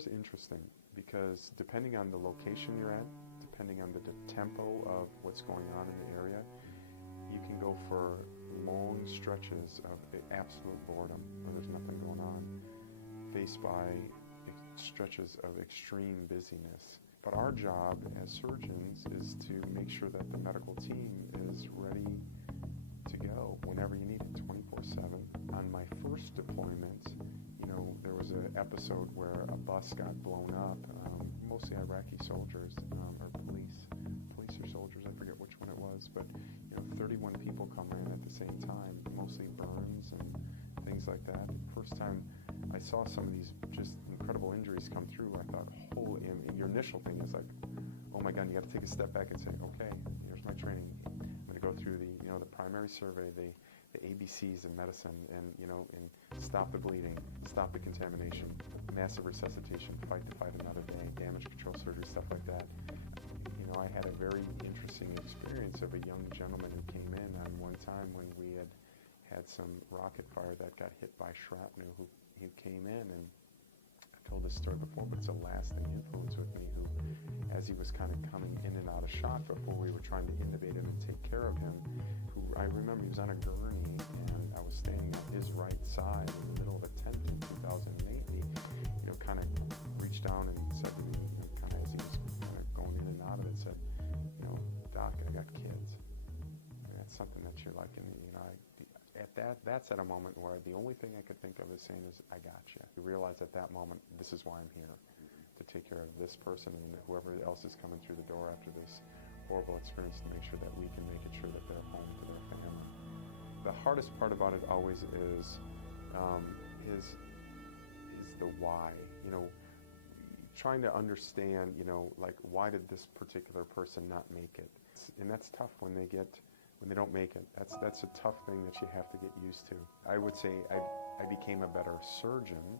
is interesting because depending on the location you're at, depending on the tempo of what's going on in the area, you can go for long stretches of absolute boredom where there's nothing going on, faced by stretches of extreme busyness. But our job as surgeons is to make sure that the medical team is ready to go whenever you need it, 24/7. On my first deployment, there was an episode where a bus got blown up, mostly Iraqi soldiers or police or soldiers, I forget which one it was, but 31 people come in at the same time, mostly burns and things like that. First time I saw some of these just incredible injuries come through, I thought, holy, and your initial thing is like, oh my God, you got to take a step back and say, okay, here's my training. I'm going to go through the primary survey, the ABCs of medicine, and stop the bleeding, stop the contamination, massive resuscitation, fight another day, damage control surgery, stuff like that. I had a very interesting experience of a young gentleman who came in on one time when we had some rocket fire that got hit by shrapnel, who came in, and I've told this story before, but it's a lasting influence with me, who, as he was kind of coming in and out of shock before we were trying to intubate him and take care of him, who I remember he was on a gurney, and I was standing on his right side in the middle of a tent in 2008, and he, kind of reached down and said to me, kind of as he was kind of going in and out of it, said, Doc, I got kids. And that's something that you're like, and that's at a moment where the only thing I could think of is saying is, I got you. You realize at that moment, this is why I'm here, to take care of this person and whoever else is coming through the door after this horrible experience, to make sure that we can make it sure that they're home to their family. The hardest part about it always is the why. Trying to understand, like, why did this particular person not make it? And that's tough when they don't make it. That's a tough thing that you have to get used to. I would say I became a better surgeon.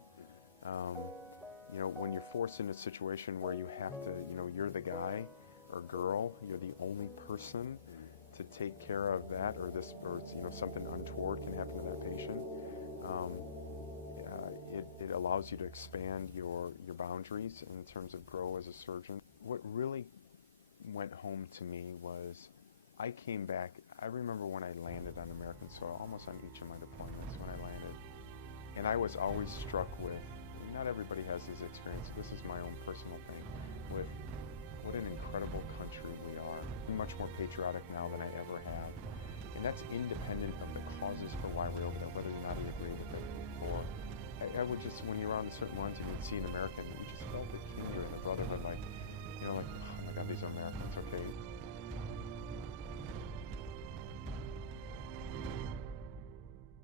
When you're forced in a situation where you have to, you're the guy or girl, you're the only person to take care of that, or something untoward can happen to that patient. It allows you to expand your boundaries in terms of grow as a surgeon. What really went home to me was I came back. I remember when I landed on American soil, almost on each of my deployments when I landed, and I was always struck with, not everybody has this experience, this is my own personal thing, with what an incredible country we are. I'm much more patriotic now than I ever have, and that's independent of the causes for why we're over there, whether or not I agree with them before. I would just, when you're on certain ones, you would see an American, you just felt the candor and the brotherhood